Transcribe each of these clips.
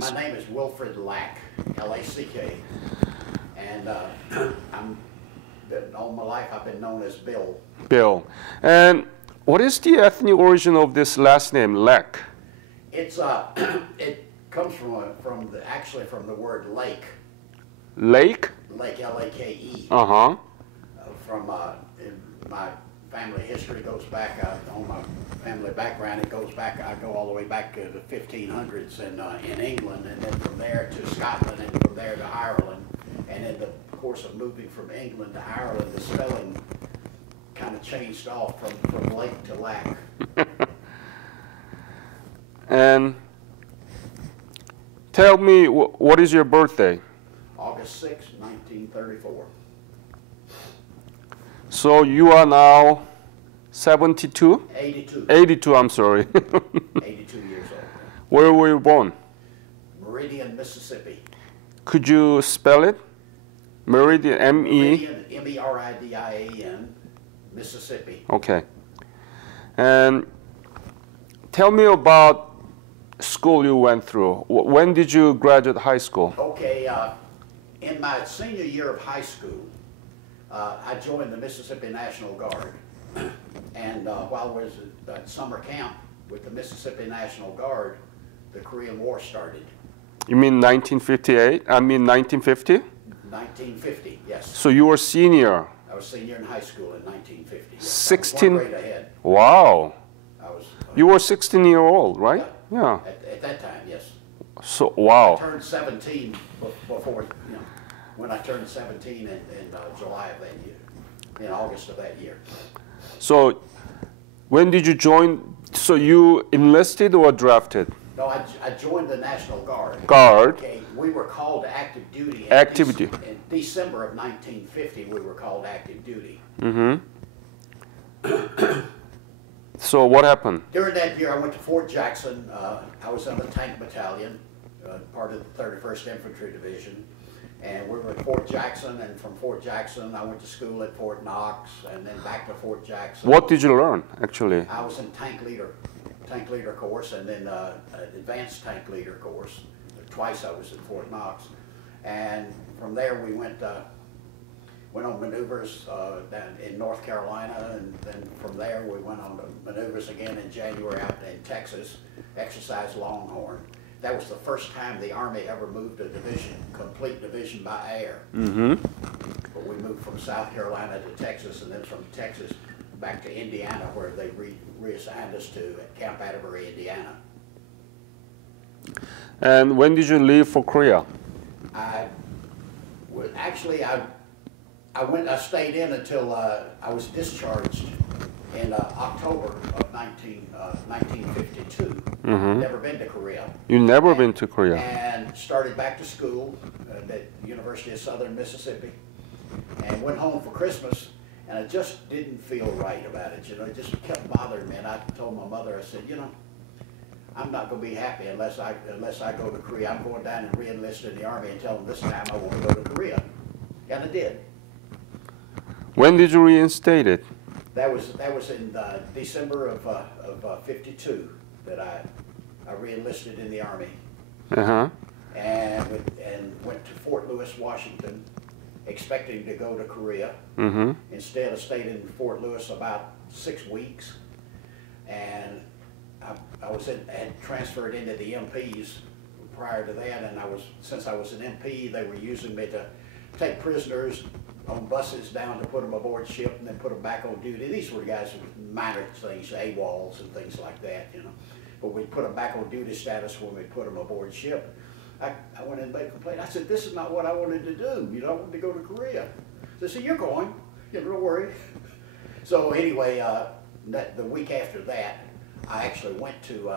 My name is Wilfred Lack, L-A-C-K, and all my life I've been known as Bill. Bill. And what is the ethnic origin of this last name, Lack? It's it comes from the word lake. Lake? Lake, L-A-K-E. Uh-huh. From my family history goes back on my family background. It goes back. I go all the way back to the 1500s in England, and then from there to Scotland, and from there to Ireland. And in the course of moving from England to Ireland, the spelling kind of changed off from lake to lack. And tell me, what is your birthday? August 6, 1934. So you are now 72? 82. 82, I'm sorry. 82 years old. Where were you born? Meridian, Mississippi. Could you spell it? Meridian, M-E? Meridian, M-E-R-I-D-I-A-N, Mississippi. Okay. And tell me about school you went through. When did you graduate high school? Okay, in my senior year of high school, I joined the Mississippi National Guard. And while I was at summer camp with the Mississippi National Guard, the Korean War started. You mean 1958? I mean 1950? 1950, yes. So you were senior. I was senior in high school in 1950. Yes. 16. One grade ahead. Wow. I was. You were 16-year-old, right? Yeah. At that time, yes. So wow. I turned 17 before, when I turned 17 in July of that year, in August of that year. So when did you join? So you enlisted or drafted? No, I joined the National Guard. Guard. Okay, we were called to active duty. Active duty. In December of 1950, we were called active duty. Mm-hmm. So what happened? During that year, I went to Fort Jackson. I was in the tank battalion, part of the 31st Infantry Division. And we were at Fort Jackson, and from Fort Jackson, I went to school at Fort Knox, and then back to Fort Jackson. What did you learn, actually? I was in tank leader course, and then advanced tank leader course. Twice I was at Fort Knox. And from there, we went on maneuvers down in North Carolina, and then from there, we went on to maneuvers again in January out in Texas, exercise Longhorn. That was the first time the Army ever moved a division, complete division by air. Mm-hmm. But we moved from South Carolina to Texas, and then from Texas back to Indiana, where they reassigned us to at Camp Atterbury, Indiana. And when did you leave for Korea? I stayed in until I was discharged in October of 1952. Mm-hmm. Never been to Korea. You never been to Korea? And started back to school at the University of Southern Mississippi, and went home for Christmas, and I just didn't feel right about it. It just kept bothering me, and I told my mother, I said, I'm not going to be happy unless I go to Korea. I'm going down and re-enlist in the Army and tell them this time I want to go to Korea. And I did. When did you reinstate it? That was in December of '52 that I re-enlisted in the Army. Uh-huh. And went to Fort Lewis, Washington, expecting to go to Korea. Mm-hmm. Instead, I stayed in Fort Lewis about 6 weeks, and I had transferred into the MPs prior to that, and since I was an MP, they were using me to take prisoners on buses down to put them aboard ship and then put them back on duty. These were guys with minor things, AWOLs and things like that, But we'd put them back on duty status when we put them aboard ship. I went in and made a complaint. I said, this is not what I wanted to do. I wanted to go to Korea. They said, you're going. Don't worry. So anyway, the week after that, I actually went to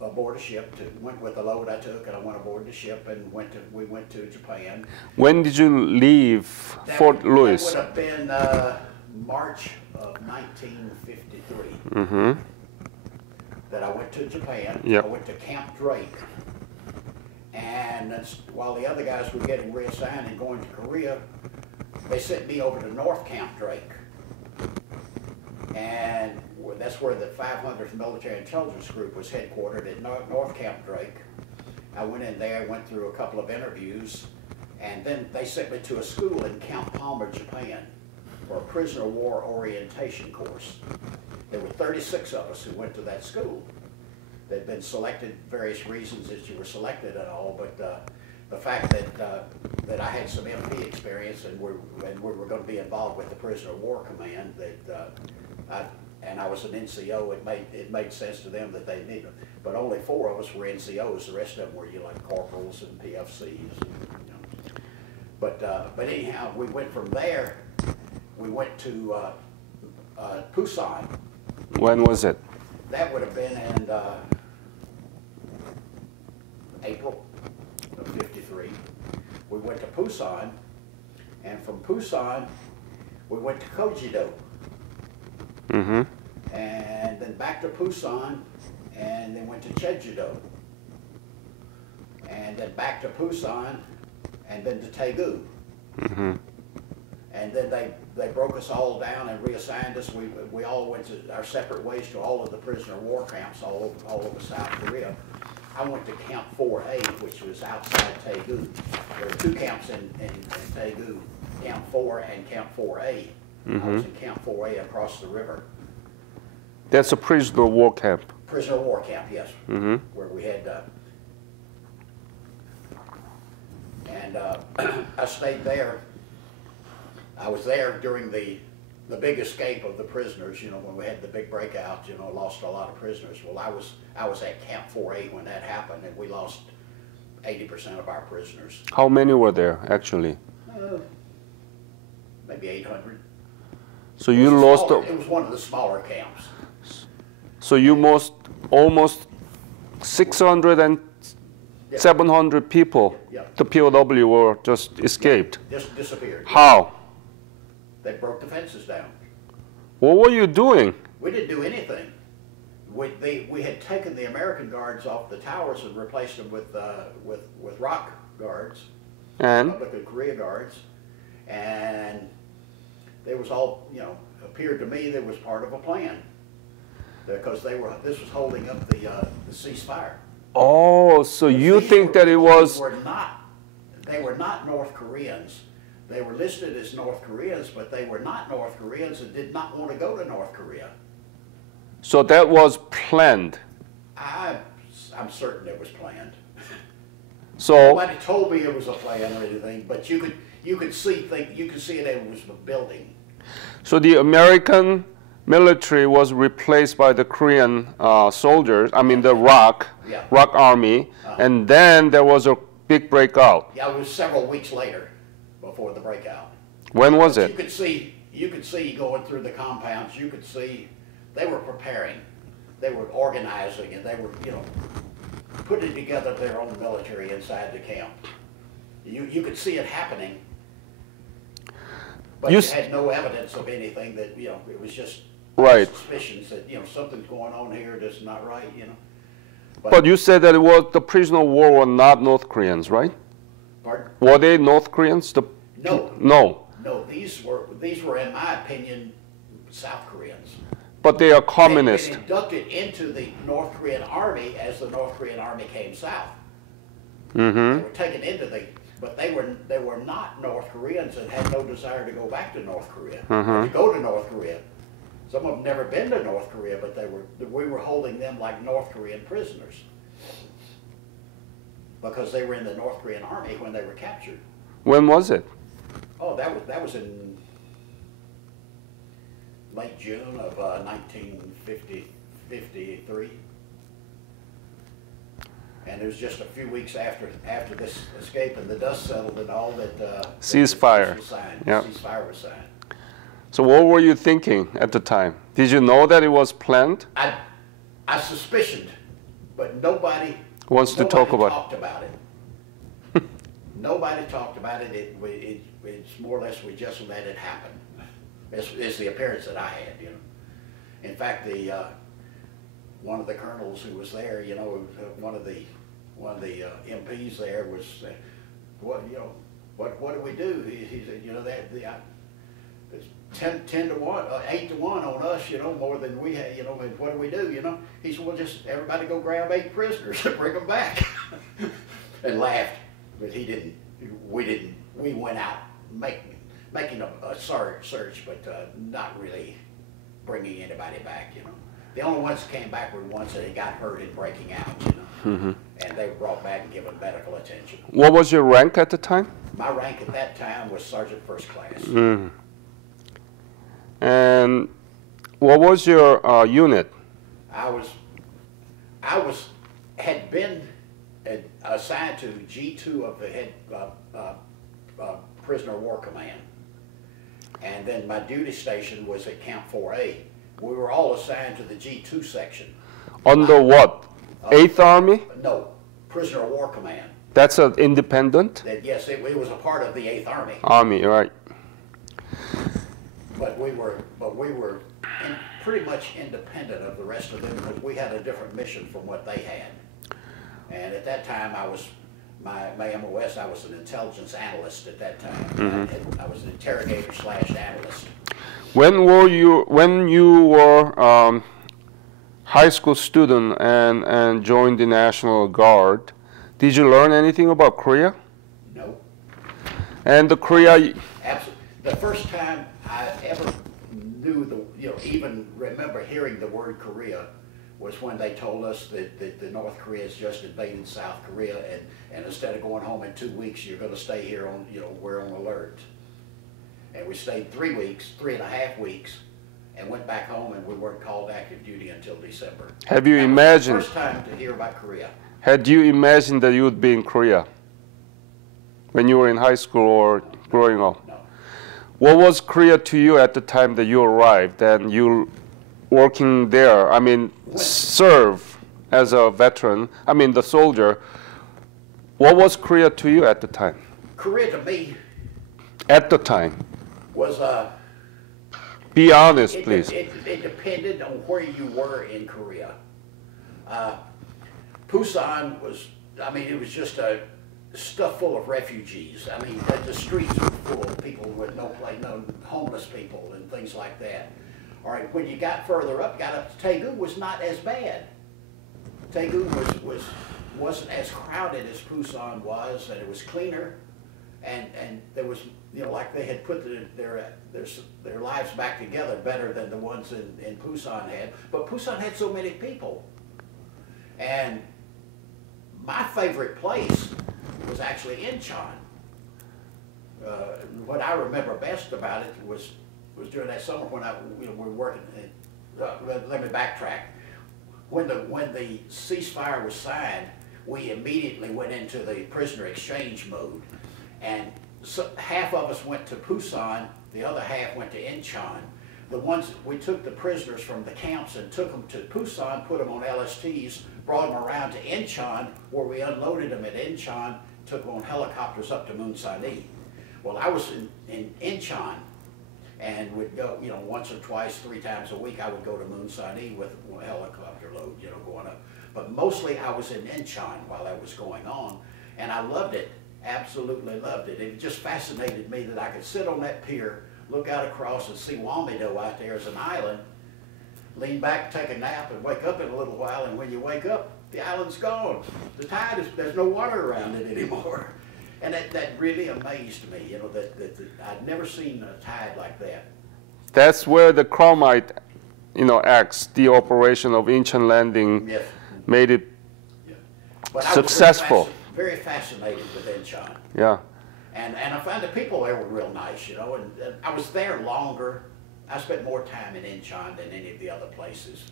aboard a ship. Went with the load I took, and I went aboard the ship and we went to Japan. When did you leave Fort Lewis? That would have been March of 1953. Mm-hmm. That I went to Japan. Yep. I went to Camp Drake. And while the other guys were getting reassigned and going to Korea, they sent me over to North Camp Drake. And that's where the 500th Military Intelligence Group was headquartered at North Camp Drake. I went in there, went through a couple of interviews, and then they sent me to a school in Camp Palmer, Japan, for a prisoner of war orientation course. There were 36 of us who went to that school. They'd been selected, various reasons that you were selected and all, but the fact that I had some MP experience and we were going to be involved with the Prisoner of War Command, and I was an NCO, it made sense to them that they needed. But only 4 of us were NCOs. The rest of them were like corporals and PFCs. But anyhow, we went from there. We went to Pusan. When was it? That would have been in April of '53. We went to Pusan, and from Pusan, we went to Kojido. Mm-hmm. And then back to Pusan, and then went to Chejudo. And then back to Pusan, and then to Taegu. Mm-hmm. And then they broke us all down and reassigned us. We all went to our separate ways to all of the prisoner of war camps all over South Korea. I went to Camp 4A, which was outside Taegu. There were 2 camps in Taegu, Camp 4 and Camp 4A. Mm-hmm. I was in Camp 4A across the river. That's a prisoner of war camp. Prisoner of war camp, yes. Mm-hmm. Where we had, I stayed there. I was there during the big escape of the prisoners, when we had the big breakout, lost a lot of prisoners. Well, I was at Camp 4A when that happened, and we lost 80% of our prisoners. How many were there, actually? Maybe 800. So you lost... It was one of the smaller camps. So you lost almost 600 and 700 people. Yeah. The POW were just escaped. Just disappeared. How? They broke the fences down. What were you doing? We didn't do anything. We had taken the American guards off the towers and replaced them with ROC guards, And? Republic of Korea guards, and they was all, appeared to me there was part of a plan, because this was holding up the ceasefire. Oh, so you think that it was... They were not North Koreans. They were listed as North Koreans, but they were not North Koreans and did not want to go to North Korea. So that was planned. I'm certain it was planned. So Nobody told me it was a plan or anything, but you could see it was building. So the American military was replaced by the Korean soldiers, I mean the ROC army, and then there was a big breakout. Yeah, it was several weeks later before the breakout. When was it? You could see going through the compounds, you could see they were preparing, they were organizing, and they were, putting together their own military inside the camp. You could see it happening, but you had no evidence of anything that, it was just suspicions that, something's going on here that's not right, But you said that it was the prisoner of war were not North Koreans, right? Pardon? Were they North Koreans? No. No. No, these were, in my opinion, South Koreans. But they are communist. They were inducted into the North Korean army as the North Korean army came south. Mm-hmm. They were taken into but they were not North Koreans and had no desire to go back to North Korea, or to go to North Korea. Some of them never been to North Korea, but we were holding them like North Korean prisoners because they were in the North Korean army when they were captured. When was it? Oh, that was in late June of 1953. And it was just a few weeks after this escape and the dust settled and all that ceasefire was signed. Yep. Ceasefire was signed. So what were you thinking at the time? Did you know that it was planned? I suspicioned, but nobody talked about it. Nobody talked about it. It's more or less we just let it happen. It's the appearance that I had, In fact, one of the colonels who was there, one of the MPs there was, what do we do? He said, it's 10 to 1, 8 to 1 on us, you know, more than we had, you know, and what do we do, you know? He said, well, just everybody go grab 8 prisoners and bring them back. And laughed, but he didn't, we went out making a search, but not really bringing anybody back, you know. The only ones that came back were ones that had got hurt in breaking out, you know. Mm-hmm. And they were brought back and given medical attention. What was your rank at the time? My rank at that time was Sergeant First Class. Mm. And what was your unit? Had been assigned to G2 of the head Prisoner of War Command. And then my duty station was at Camp 4A. We were all assigned to the G2 section. Under what? 8th Army? No, Prisoner of War Command. That's an independent? Yes, it was a part of the 8th Army. Army, right. But we were pretty much independent of the rest of them because we had a different mission from what they had. And at that time, my MOS, I was an intelligence analyst at that time. Mm-hmm. I was an interrogator / analyst. When you were high school student and joined the National Guard, did you learn anything about Korea? No. And the Korea... Absolutely. The first time I ever knew, even remember hearing the word Korea was when they told us that the North Koreans just invaded South Korea, and instead of going home in 2 weeks, you're going to stay here on, we're on alert. And we stayed 3.5 weeks, and went back home, and we weren't called active duty until December. Have you imagined? First time to hear about Korea. Had you imagined that you would be in Korea when you were in high school or growing up? No. What was Korea to you at the time that you arrived and you working there? I mean, serve as a veteran. I mean, the soldier. What was Korea to you at the time? Korea to me. At the time. Was Be honest, please. It depended on where you were in Korea. Busan was, it was just a stuff full of refugees. I mean, the streets were full of people with no place, no homeless people and things like that. All right, when you got further up, got up to Daegu, was not as bad. Daegu wasn't as crowded as Busan was, and it was cleaner, and there was, like they had put their lives back together better than the ones in Busan had. But Busan had so many people, and my favorite place was actually Incheon. What I remember best about it was during that summer when we were working. Let me backtrack. When the ceasefire was signed, we immediately went into the prisoner exchange mode, and so half of us went to Busan, the other half went to Incheon. We took the prisoners from the camps and took them to Busan, put them on LSTs, brought them around to Incheon, where we unloaded them at Incheon, took them on helicopters up to Munsan. Well, I was in Incheon, and would go, once or twice, 3 times a week, I would go to Munsan with a helicopter load, going up. But mostly I was in Incheon while that was going on, and I loved it, absolutely loved it. It just fascinated me that I could sit on that pier, look out across and see Wamido out there as an island, lean back, take a nap, and wake up in a little while, and when you wake up, the island's gone. The tide there's no water around it anymore. And that really amazed me, that I'd never seen a tide like that. That's where the Chromite, acts, the operation of Incheon Landing, yes, made it successful. Very fascinated with Incheon. Yeah. And I found the people there were real nice, and I was there longer. I spent more time in Incheon than any of the other places.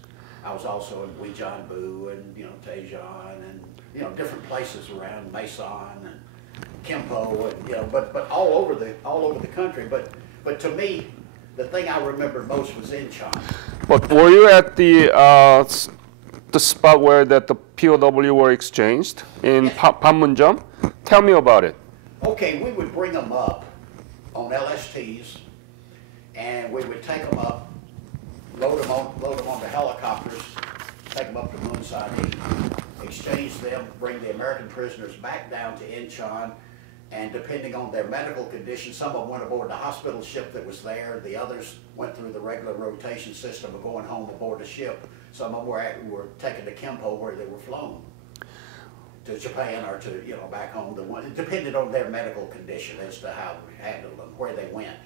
I was also in Uijeonbu and, Daejeon and, different places around Mason and Kimpo, and, but all over the country. But to me, the thing I remember most was Incheon. But were you at the spot where the POW were exchanged in Panmunjom? Tell me about it. Okay, we would bring them up on LSTs, and we would take them up, load them onto helicopters, take them up to Munsan, exchange them, bring the American prisoners back down to Incheon, And depending on their medical condition, some of them went aboard the hospital ship that was there. The others went through the regular rotation system of going home aboard the ship. Some of them were taken to Kempo where they were flown to Japan or to, you know, back home. It depended on their medical condition as to how we handled them, where they went.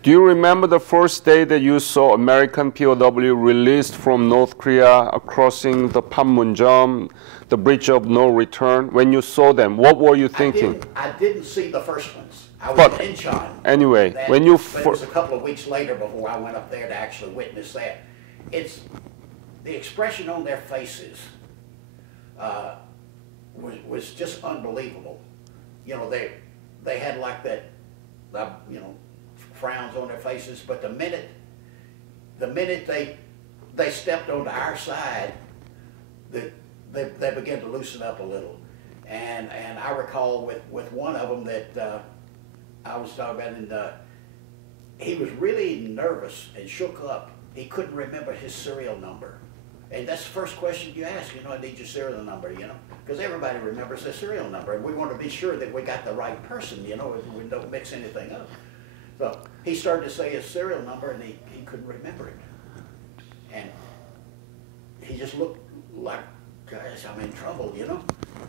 Do you remember the first day that you saw American POW released from North Korea crossing the Panmunjom, the bridge of no return? When you saw them, what were you thinking? I didn't see the first ones. I was in Incheon. Anyway, but it was a couple of weeks later before I went up there to actually witness that. It's the expression on their faces was just unbelievable. You know, they had like that, you know, frowns on their faces, but the minute they stepped onto our side, they began to loosen up a little. And I recall with one of them that I was talking about, and he was really nervous and shook up. He couldn't remember his serial number. And that's the first question you ask, you know, I need your serial number, you know, because everybody remembers their serial number, and we want to be sure that we got the right person, you know, we don't mix anything up. So he started to say his serial number, and he couldn't remember it. And he just looked like, gosh, I'm in trouble, you know.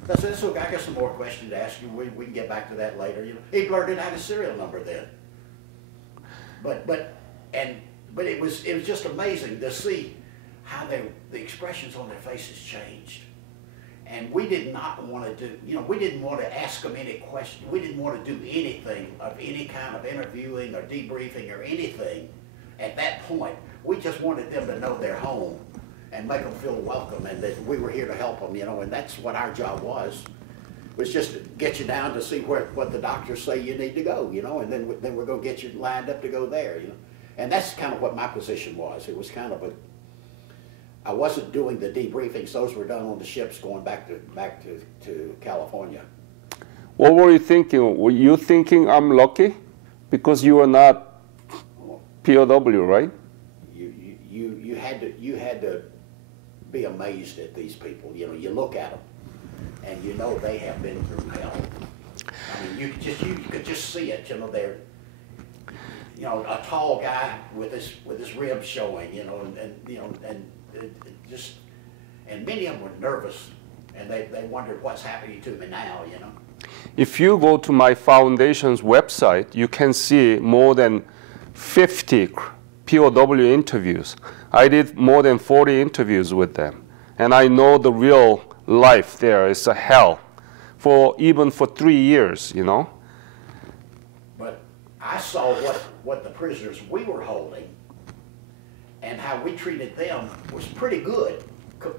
So I said, so I got some more questions to ask you. We can get back to that later, you know. He blurted out his serial number then. But it was just amazing to see how the expressions on their faces changed. And we did not want to do, you know, we didn't want to ask them any questions. We didn't want to do anything of any kind of interviewing or debriefing or anything at that point. We just wanted them to know they're home and make them feel welcome and that we were here to help them, you know, and that's what our job was just to get you down to see what the doctors say you need to go, you know, and then we're going to get you lined up to go there, you know. And that's kind of what my position was. It was kind of I wasn't doing the debriefings. Those were done on the ships going back to California. What were you thinking? Were you thinking I'm lucky because you were not POW, right? You had to be amazed at these people. You know, you look at them, and you know they have been through hell. I mean, you could just see it. You know, they're, you know, a tall guy with his ribs showing. You know, and you know, and many of them were nervous, and they wondered what's happening to me now. You know. If you go to my foundation's website, you can see more than 50 POW interviews. I did more than 40 interviews with them, and I know the real life there is a hell, even for 3 years, you know. But I saw what the prisoners we were holding and how we treated them was pretty good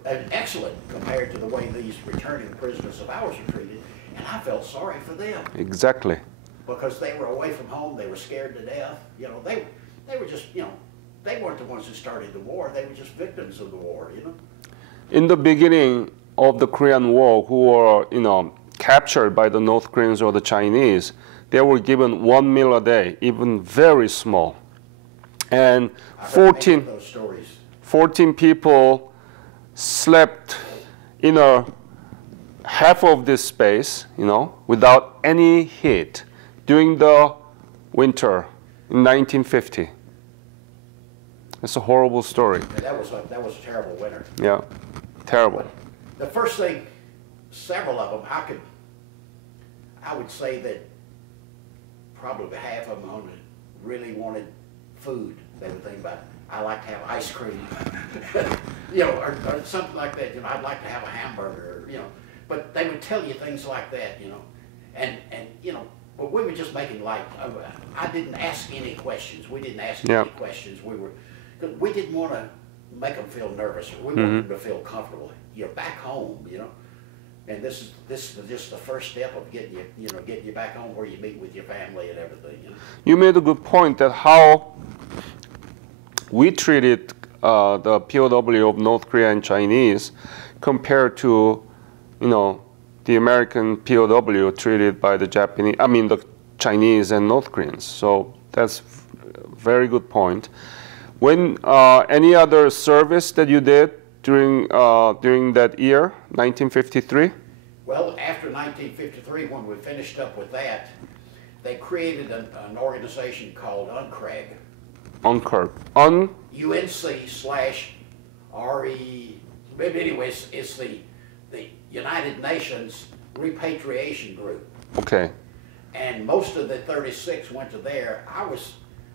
and excellent compared to the way these returning prisoners of ours are treated, and I felt sorry for them. Exactly. Because they were away from home, they were scared to death. You know, they were just, you know, they weren't the ones who started the war, they were just victims of the war, you know. In the beginning of the Korean War, who were, you know, captured by the North Koreans or the Chinese, they were given 1 meal a day, even very small. And 14 people slept in a half of this space, you know, without any heat during the winter in 1950. It's a horrible story. Yeah, that was a terrible winter. Yeah, terrible. But the first thing, several of them, I would say that probably half of them really wanted food. They would think about, I like to have ice cream, you know, or something like that. You know, I'd like to have a hamburger, you know. But they would tell you things like that, you know, and you know. But we were just making light. I didn't ask any questions. We didn't ask any questions. We didn't want to make them feel nervous. We wanted them to feel comfortable. You're back home, you know, and this is just the first step of getting you back home where you meet with your family and everything. You know? You made a good point that how we treated the POW of North Korea and Chinese compared to, you know, the American POW treated by the Japanese, I mean the Chinese and North Koreans. So that's a very good point. When any other service that you did during that year, 1953? Well, after 1953, when we finished up with that, they created an organization called UNCRAG. UNCRAG. UNC/RE. But anyways, it's the United Nations Repatriation Group. Okay. And most of the 36 went to there.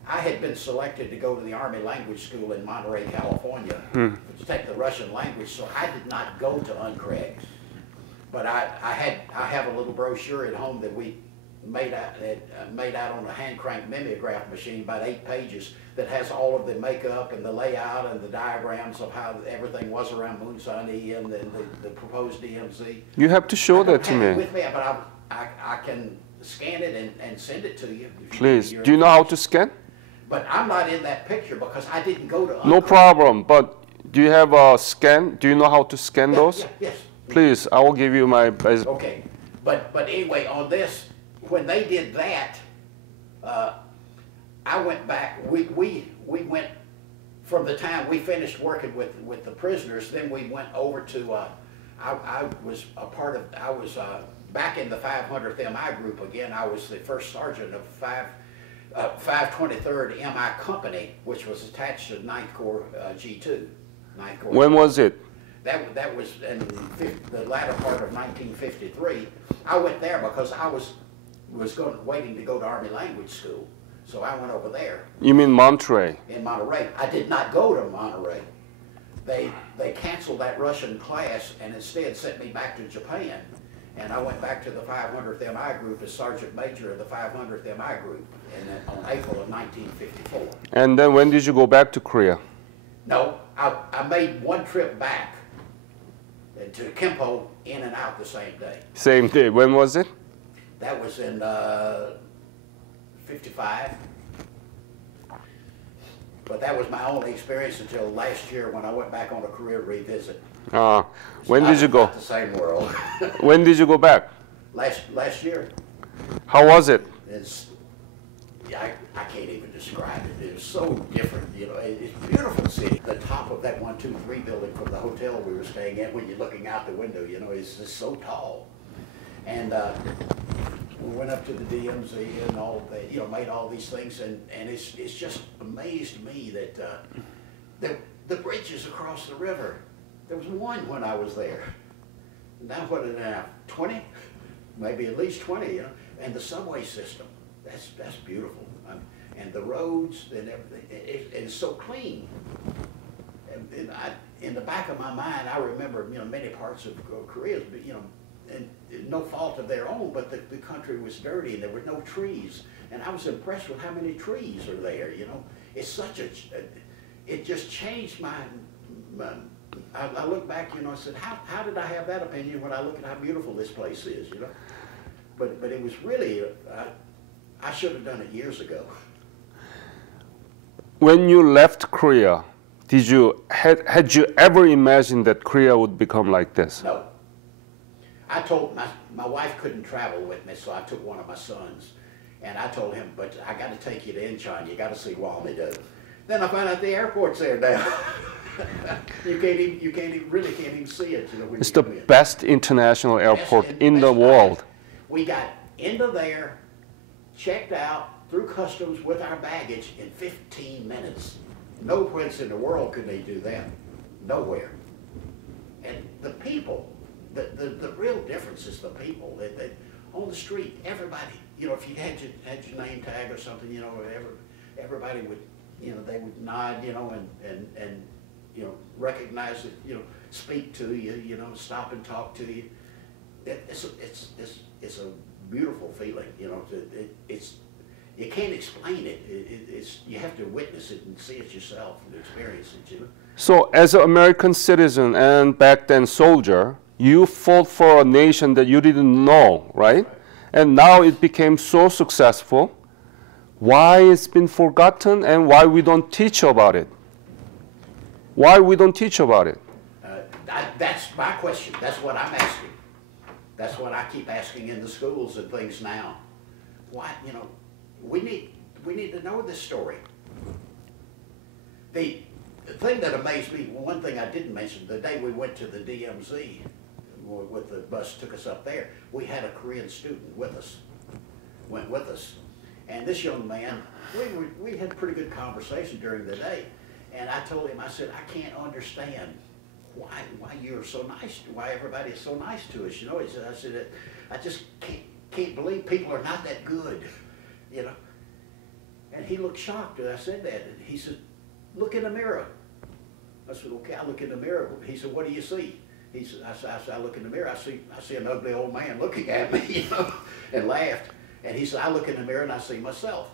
I had been selected to go to the Army Language School in Monterey, California, to take the Russian language, so I did not go to UNCRAG. But I have a little brochure at home that we made out on a hand crank mimeograph machine, about 8 pages, that has all of the makeup and the layout and the diagrams of how everything was around Moonsani and the proposed DMZ. You have to show that to me. With me, but I can scan it and send it to you. Please. Do you know how to scan? But I'm not in that picture because I didn't go to. No problem. But do you have a scan? Do you know how to scan those? Yes. Please, I will give you my basic. Okay, but anyway, on this, when they did that, I went back. We went from the time we finished working with the prisoners. Then we went over to. I was a part of. I was back in the 500th MI group again. I was the first sergeant of 523rd MI Company, which was attached to 9th Corps G2. 9th Corps. When was it? That was in the latter part of 1953. I went there because I was waiting to go to Army Language School, so I went over there. You mean Monterey? In Monterey. I did not go to Monterey. They canceled that Russian class and instead sent me back to Japan. And I went back to the 500th MI group as Sergeant Major of the 500th MI group on April of 1954. And then when did you go back to Korea? No, I made one trip back to Kempo, in and out the same day. Same day. When was it? That was in 55. But that was my only experience until last year when I went back on a career revisit. When did you go? Not the same world. When did you go back? Last year. How was it? I can't even describe it. It was so different. You know, it's a beautiful city. The top of that 123 building from the hotel we were staying at, when you're looking out the window, you know, it's just so tall. And we went up to the DMZ and all that, you know, made all these things, and it's just amazed me that the bridges across the river. There was one when I was there. Now what are there now? 20? Maybe at least 20, you know. And the subway system, that's beautiful. And the roads and everything, it's so clean. And in the back of my mind, I remember, you know, many parts of Korea, you know, and no fault of their own, but the country was dirty and there were no trees. And I was impressed with how many trees are there, you know. It's such it just changed my I look back, you know, I said, how did I have that opinion when I look at how beautiful this place is, you know? But it was really, I should have done it years ago. When you left Korea, had you ever imagined that Korea would become like this? No. I told my wife couldn't travel with me, so I took one of my sons, and I told him, but I got to take you to Incheon. You got to see Walmido. Then I found out the airport's there now. You really can't even see it. You know, when it's the best international airport in the world. We got into there, checked out through customs with our baggage in 15 minutes. No place in the world could they do that. Nowhere. And the people, the real difference is the people. On the street, everybody, you know, if you had your name tag or something, you know, everybody would, you know, they would nod, you know, and you know, recognize it, you know, speak to you, you know, stop and talk to you. It's a beautiful feeling, you know. You can't explain it. You have to witness it and see it yourself and experience it, you know. So, as an American citizen and back then soldier, you fought for a nation that you didn't know, right? And now it became so successful. Why it's been forgotten and why we don't teach about it? Why we don't teach about it? That's my question. That's what I'm asking. That's what I keep asking in the schools and things now. Why, you know, we need to know this story. The thing that amazed me, one thing I didn't mention, the day we went to the DMZ, with the bus took us up there, we had a Korean student with us, went with us. And this young man, we had a pretty good conversation during the day. And I told him, I said, I can't understand why you're so nice, why everybody is so nice to us. You know, I said, I just can't believe people are not that good, you know. And he looked shocked when I said that. And he said, look in the mirror. I said, okay, I look in the mirror. He said, what do you see? He said, I said, I look in the mirror, I see an ugly old man looking at me, you know, and laughed. And he said, I look in the mirror and I see myself.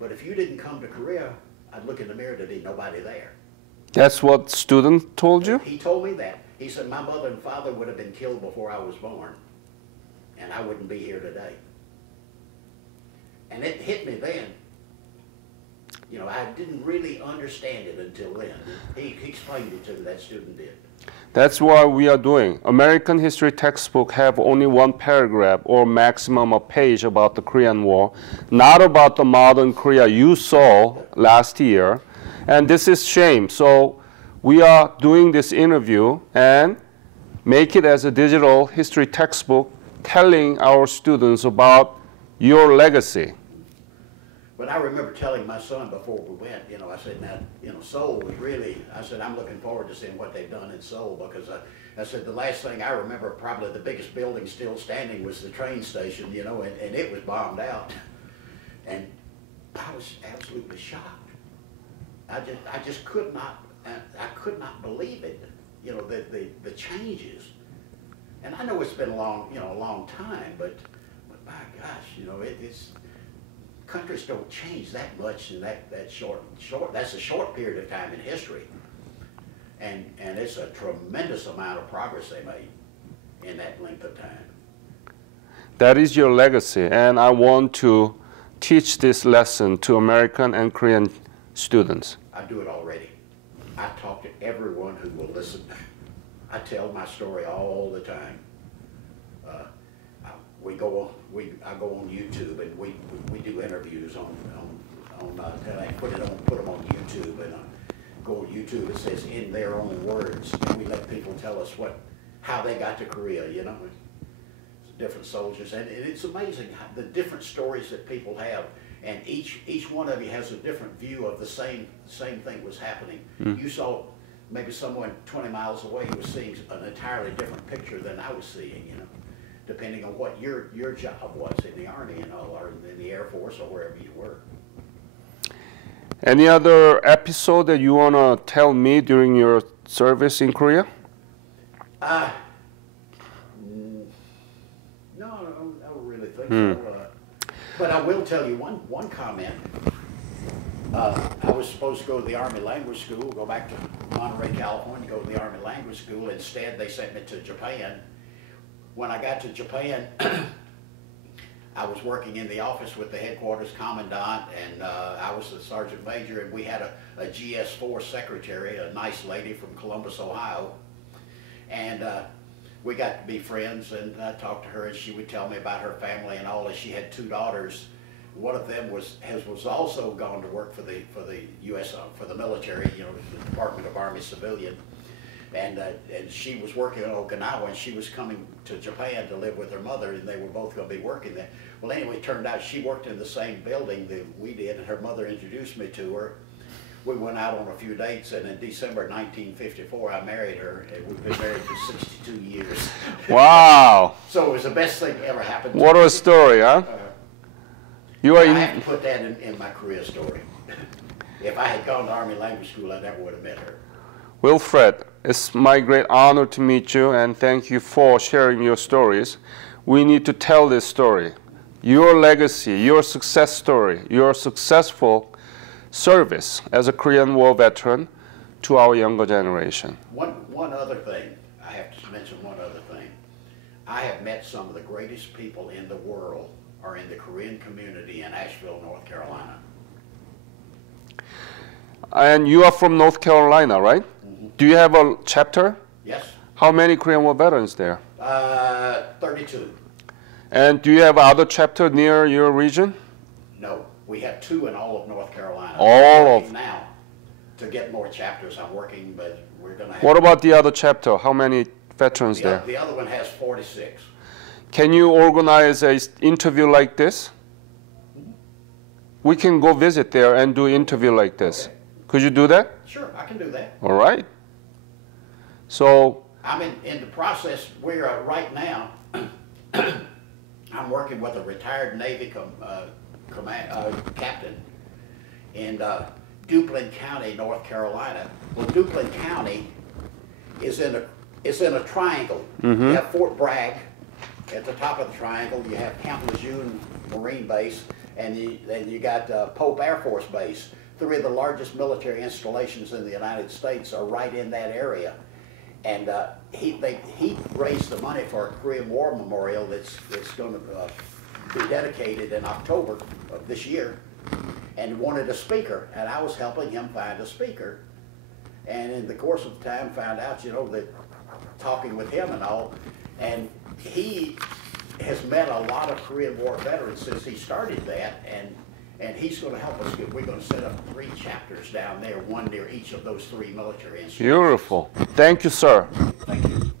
But if you didn't come to Korea, I'd look in the mirror, there'd be nobody there. That's what student told you? He told me that. He said, my mother and father would have been killed before I was born, and I wouldn't be here today. And it hit me then. You know, I didn't really understand it until then. He explained it to me, that student did. That's what we are doing. American history textbook have only one paragraph or maximum a page about the Korean War, not about the modern Korea you saw last year. And this is shame. So we are doing this interview and make it as a digital history textbook telling our students about your legacy. But I remember telling my son before we went, you know, I said, now, you know, Seoul was really, I said, I'm looking forward to seeing what they've done in Seoul, because I said, the last thing I remember, probably the biggest building still standing was the train station, you know, and it was bombed out. And I was absolutely shocked. I just could not, I could not believe it, you know, the changes. And I know it's been a long time, but my gosh, you know, it's, countries don't change that much in that short, that's a short period of time in history. And it's a tremendous amount of progress they made in that length of time. That is your legacy, and I want to teach this lesson to American and Korean students. I do it already. I talk to everyone who will listen. I tell my story all the time. I go on YouTube and we do interviews and I put them on YouTube, and go on YouTube. It says in their own words, and we let people tell us how they got to Korea. You know, different soldiers, and it's amazing how the different stories that people have, and each one of you has a different view of the same thing was happening. You saw maybe someone 20 miles away who was seeing an entirely different picture than I was seeing. You know, depending on what your job was in the Army, you know, or in the Air Force, or wherever you were. Any other episode that you want to tell me during your service in Korea? No, I don't really think so. But I will tell you one comment. I was supposed to go to the Army Language School, go back to Monterey, California, go to the Army Language School. Instead, they sent me to Japan. When I got to Japan, I was working in the office with the headquarters commandant, and I was the sergeant major, and we had a GS4 secretary, a nice lady from Columbus, Ohio. And we got to be friends, and I talked to her, and she would tell me about her family and all that. She had 2 daughters. One of them was also gone to work for the U.S. For the military, you know, the Department of Army Civilian. And she was working in Okinawa, and she was coming to Japan to live with her mother, and they were both going to be working there. Well, anyway, it turned out she worked in the same building that we did, and her mother introduced me to her. We went out on a few dates, and in December 1954, I married her, and we've been married for 62 years. Wow! So it was the best thing that ever happened to What me. a story, huh? I have to put that in my career story. If I had gone to Army Language School, I never would have met her. Wilfred, it's my great honor to meet you, and thank you for sharing your stories. We need to tell this story. Your legacy, your success story, your successful service as a Korean War veteran to our younger generation. One other thing, I have to mention one other thing. I have met some of the greatest people in the world are in the Korean community in Asheville, North Carolina. And you are from North Carolina, right? Mm-hmm. Do you have a chapter? Yes. How many Korean War veterans there? 32. And do you have other chapter near your region? No, we have 2 in all of North Carolina. All of now to get more chapters. I'm working, but we're going to have. What about the other chapter? How many veterans there? The other one has 46. Can you organize an interview like this? We can go visit there and do interview like this. Okay. Could you do that? Sure, I can do that. All right. So, I'm in the process, we're right now, I'm working with a retired Navy captain in Duplin County, North Carolina. Well, Duplin County is in a triangle. You have Fort Bragg at the top of the triangle. You have Camp Lejeune Marine Base, and you got Pope Air Force Base. Three of the largest military installations in the United States are right in that area. And he raised the money for a Korean War memorial that's going to be dedicated in October of this year, and wanted a speaker, and I was helping him find a speaker. And in the course of time, found out, you know, that talking with him and all, and he has met a lot of Korean War veterans since he started that, and he's going to help us. We're going to set up 3 chapters down there, one near each of those 3 military institutions. beautiful. Thank you, sir. Thank you.